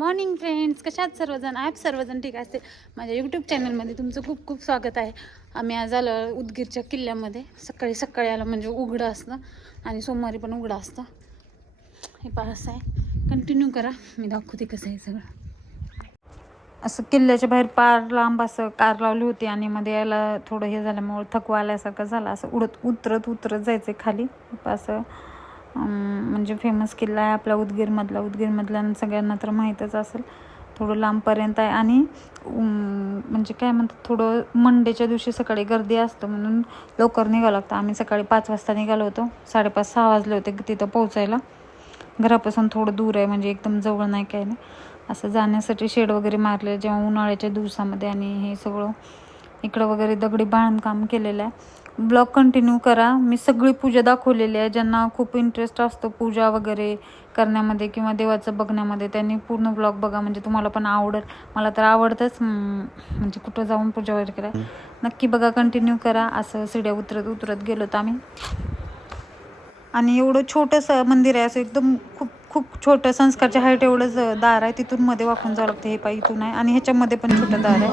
Morning friends, कशात सर्वजण ठीक असते. माझ्या यूट्यूब चॅनलमध्ये तुमचं खूप खूप स्वागत आहे. आम्ही आज आलो उदगीरच्या किल्ल्यामध्ये. सकाळी आलं म्हणजे उघडं असतं आणि सोमवारी पण उघडं असतं. हे पास आहे, कंटिन्यू करा, मी दाखवते कसं आहे सगळं. असं किल्ल्याच्या बाहेर पार लांब असं कार लावली होती आणि मध्ये यायला थोडं हे झाल्यामुळे थकवा आल्यासारखं झालं. असं उतरत जायचं खाली. असं म्हणजे फेमस किल्ला आहे आपला उदगीरमधला सगळ्यांना तर माहीतच असेल. थोडं लांबपर्यंत आहे आणि म्हणजे काय म्हणतात, थोडं मंडेच्या दिवशी सकाळी गर्दी असतं म्हणून लवकर निघावं लागतं. आम्ही सकाळी 5 वाजता निघालो होतो. 5:30-6 वाजले होते तिथं पोहोचायला. घरापासून थोडं दूर आहे, म्हणजे एकदम जवळ नाही काय नाही. असं जाण्यासाठी शेड वगैरे मारले जेव्हा उन्हाळ्याच्या दिवसामध्ये. आणि हे सगळं इकडं वगैरे दगडी बांधकाम केलेलं आहे. ब्लॉग कंटिन्यू करा. मी सगळी पूजा दाखवलेली आहे. ज्यांना खूप इंटरेस्ट असतो पूजा वगैरे करण्यामध्ये किंवा देवाचं बघण्यामध्ये, त्यांनी पूर्ण ब्लॉग बघा, म्हणजे तुम्हाला पण आवडेल. मला तर आवडतंच, म्हणजे कुठं जाऊन पूजा वगैरे करा. नक्की बघा, कंटिन्यू करा. असं सिड्या उतरत गेलो तर आम्ही. आणि एवढं छोटंसं मंदिर आहे, असं एकदम खूप छोटं, संस्कारच्या हाईट एवढंच दार आहे. तिथून मध्ये वाकून जावं लागतं. हे पाय इथून आहे आणि ह्याच्यामध्ये पण छोटं दार आहे.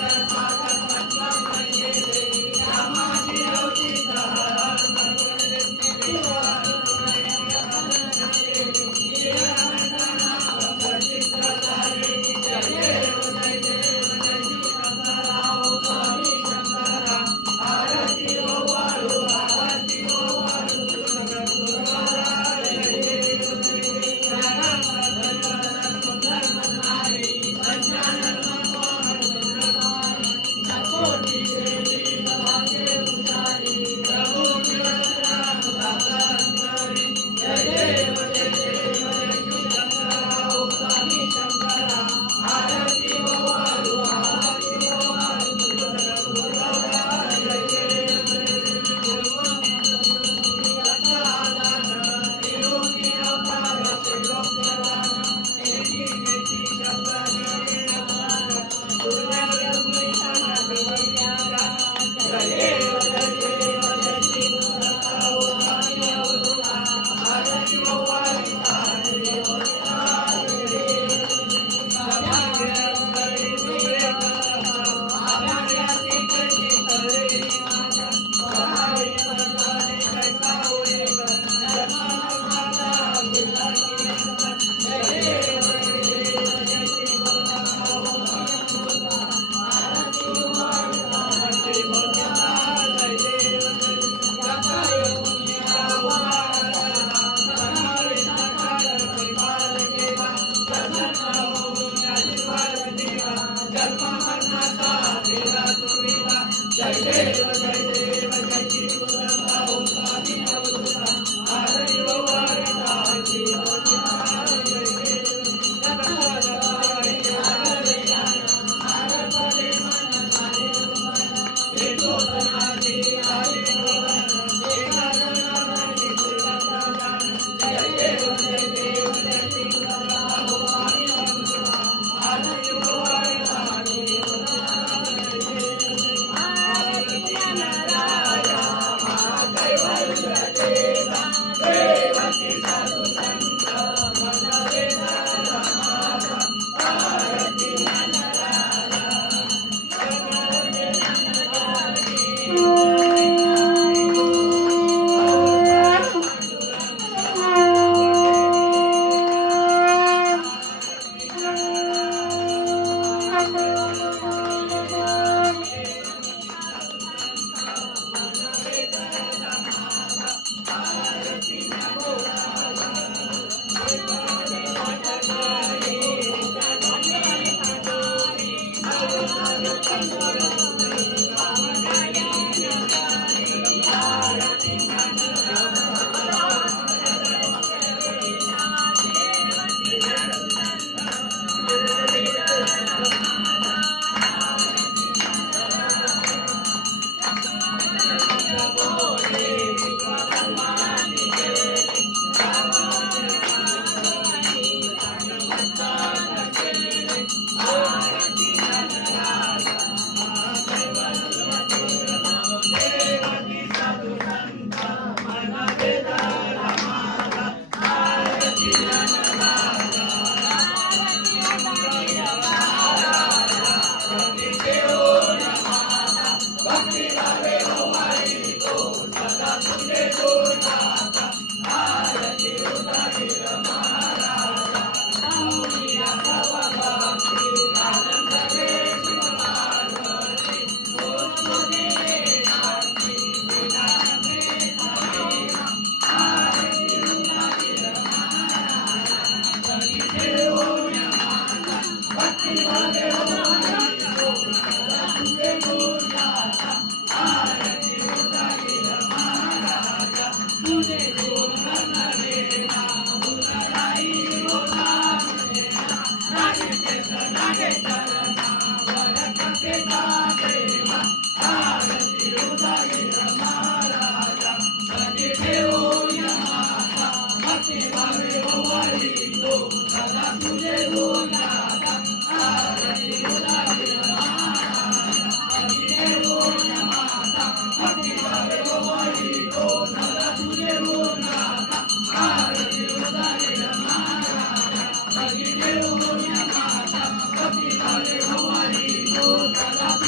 Hare Hare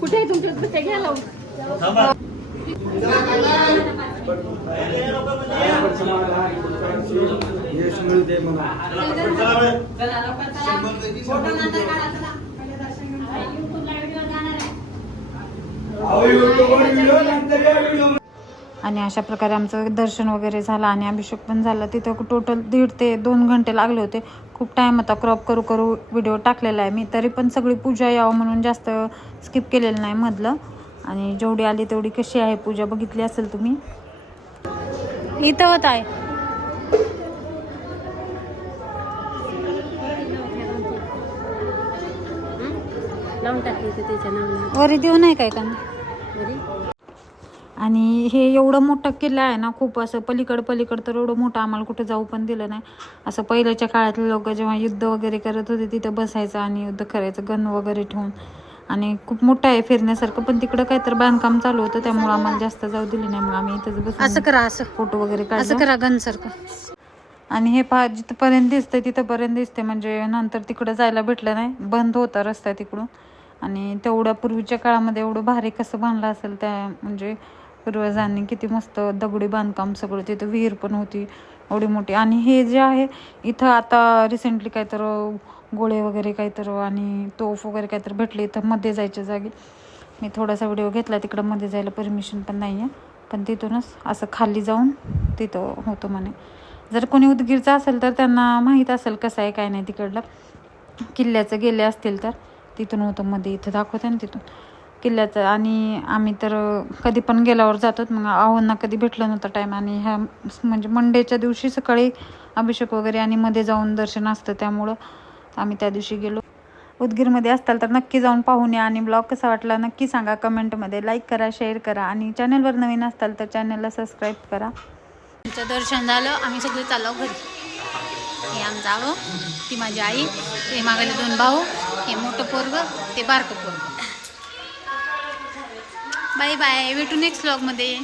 कुठे आहे तुमच्या ते घ्या लावून आणि अशा प्रकारे आमचं दर्शन वगैरे झालं आणि अभिषेक पण झाला. तिथं टोटल 1.5 ते 2 घंटे लागले होते. खूप टाईम होता. क्रॉप करू व्हिडिओ टाकलेला आहे मी. तरी पण सगळी पूजा यावं म्हणून जास्त स्किप केलेलं नाही मधलं. आणि जेवढी आली तेवढी कशी आहे पूजा बघितली असेल तुम्ही. इथं होत आहे वरी देऊ नाही काय का. आणि हे एवढं मोठं किल्ला आहे ना, खूप असं पलीकड तर एवढं मोठं आम्हाला कुठं जाऊ पण दिलं नाही. असं पहिल्याच्या काळातले लोक जेव्हा युद्ध वगैरे करत होते तिथं बसायचं आणि युद्ध करायचं गन वगैरे ठेवून. आणि खूप मोठं आहे फिरण्यासारखं. पण तिकडं काहीतरी बांधकाम चालू होतं त्यामुळे आम्हाला जास्त जाऊ दिले नाही. मग आम्ही इथंच बसून असं करा, असं फोटो वगैरे काढले, असं करा गन सारखं. आणि हे पहा जिथपर्यंत दिसतंय तिथंपर्यंत दिसते. म्हणजे नंतर तिकडं जायला भेटलं नाही, बंद होता रस्ता तिकडून. आणि तेवढ्या पूर्वीच्या काळामध्ये एवढं भारी कसं बांधलं असेल त्या, म्हणजे पूर्वजांनी किती मस्त दगडी बांधकाम सगळं. तिथं विहीर पण होती एवढी मोठी. आणि हे जे आहे इथं आता रिसेंटली काय तर गोळे वगैरे काहीतरी आणि तोफ वगैरे काहीतरी भेटले तर मध्ये जायच्या जागी. मी थोडासा व्हिडिओ घेतला, तिकडं मध्ये जायला परमिशन पण नाही आहे, पण तिथूनच असं खाली जाऊन तिथं होतं म्हणे. जर कोणी उदगीरचं असेल तर त्यांना माहीत असेल कसं आहे काय नाही तिकडलं. किल्ल्याचं गेले असतील तर तिथून होतं मध्ये, इथं दाखवते ना तिथून किल्ल्याचं. आणि आम्ही तर कधी पण गेल्यावर जातो, मग आव्हांना कधी भेटलं नव्हतं टाईम. आणि ह्या म्हणजे मंडेच्या दिवशी सकाळी अभिषेक वगैरे आणि मध्ये जाऊन दर्शन असतं, त्यामुळं आम्ही त्या दिवशी गेलो. उदगीरमध्ये असताल तर नक्की जाऊन पाहून या. आणि ब्लॉग कसा वाटला नक्की सांगा कमेंटमध्ये. लाईक करा, शेअर करा आणि चॅनलवर नवीन असताल तर चॅनलला सबस्क्राईब करा. आमचं दर्शन झालं, आम्ही सगळे चाललो घरी. हे आमचं आव, ती माझी आई, ते मागले 2 भाऊ, हे मोठं पोरग, ते बारकं पोरग. बाय बाय, भेटू नेक्स्ट व्लॉगमध्ये.